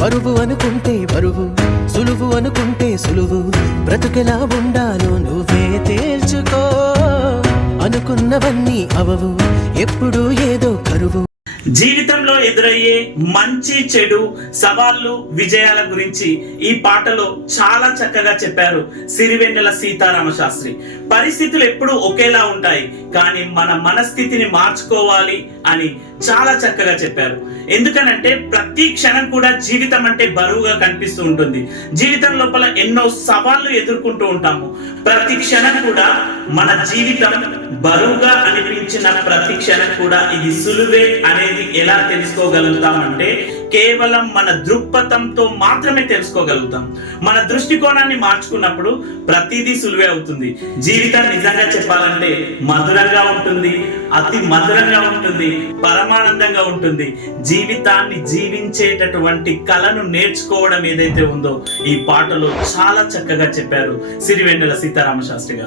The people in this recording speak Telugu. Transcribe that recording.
బరువు అనుకుంటే బరువు, సులువు అనుకుంటే సులువు, బ్రతుకెలా ఉండాలో నువ్వే తేల్చుకో. అనుకున్నవన్నీ అవవు, ఎప్పుడు ఏదో కరువు. జీవితంలో ఎదురయ్యే మంచి చెడు సవాళ్లు విజయాల గురించి ఈ పాటలో చాలా చక్కగా చెప్పారు సిరివెన్నెల సీతారామ శాస్త్రి. పరిస్థితులు ఎప్పుడూ ఒకేలా ఉంటాయి, కానీ మన మనస్థితిని మార్చుకోవాలి అని చాలా చక్కగా చెప్పారు. ఎందుకనంటే ప్రతి క్షణం కూడా జీవితం అంటే బరువుగా కనిపిస్తూ ఉంటుంది. జీవితం లోపల ఎన్నో సవాళ్లు ఎదుర్కొంటూ ఉంటాము. ప్రతి క్షణం కూడా మన జీవితం బరువుగా అనిపించిన ప్రతి క్షణం కూడా ఇది సులువే అనేది ఎలా తెలుసుకోగలుగుతామంటే కేవలం మన దృక్పథంతో మాత్రమే తెలుసుకోగలుగుతాం. మన దృష్టికోణాన్ని మార్చుకున్నప్పుడు ప్రతిదీ సులువే అవుతుంది. జీవితం నిజంగా చెప్పాలంటే మధురంగా ఉంటుంది, అతి మధురంగా ఉంటుంది, పరమానందంగా ఉంటుంది. జీవితాన్ని జీవించేటటువంటి కళను నేర్చుకోవడం ఏదైతే ఉందో ఈ పాటలో చాలా చక్కగా చెప్పారు సిరివెన్నెల సీతారామ శాస్త్రి గారు.